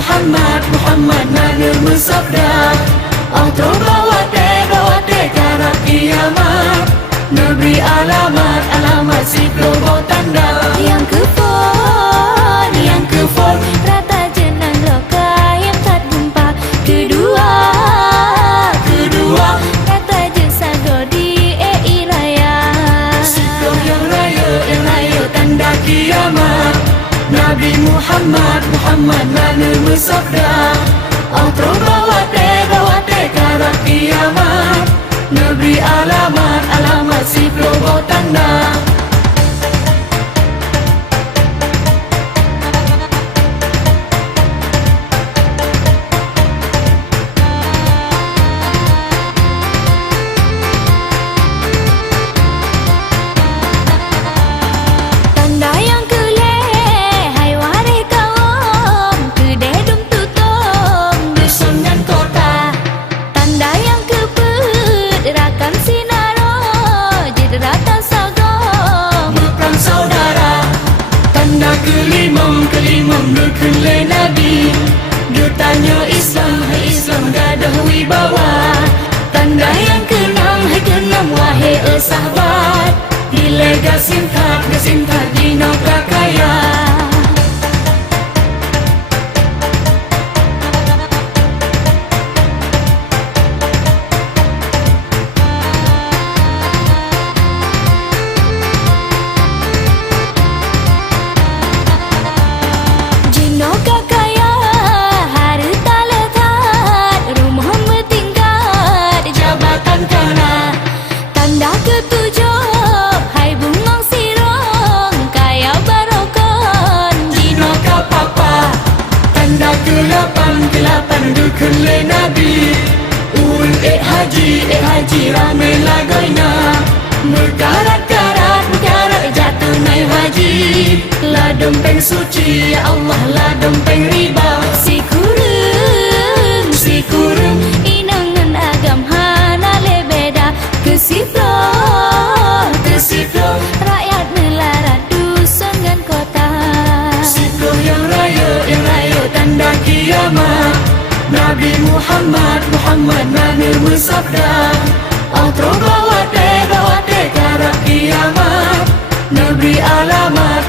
Muhammad Nabi bersabda, atau bawa te karat kiamat. Nabi alamat si global tanda. Yang kefon rata jenang loka yang tak gempa. Kedua rata jesa dodi raya. Siklo yang raya tanda kiamat. Nabi Muhammad Nabi bersabda, atau bawa te karat kiamat. Nabi alamat si global tanda. Tanda yang keleh hai wari kaum, kededum tutung dusun dan kota. Tanda yang keput rakan sinaro, jedratan sagom Bukan saudara. Tanda kelimam dukule Nabi. Getanya Islam gadah wibawa. Tanda yang keenam wahai sahabat. Dile gasintat dino kakaya. Jino kakaya harta letak, rumah bertingkat jabatan kana. Tanda ketujuh hai bungong sirong, kaya barokon Dino kapapa. Tanda ke-8 dukule Nabi. Haji rame lagoina. Mekarat jatuh naik haji. La dompeng suci ya Allah, la dompeng riba. si kurung inangan agam hana lebeda. Kesiplo rakyat melarat dusun dan kota. Siklo yang raya tanda kiamat. Nabi Muhammad Nabi bersabda, atau bawa te karat kiamat. Nabi alamat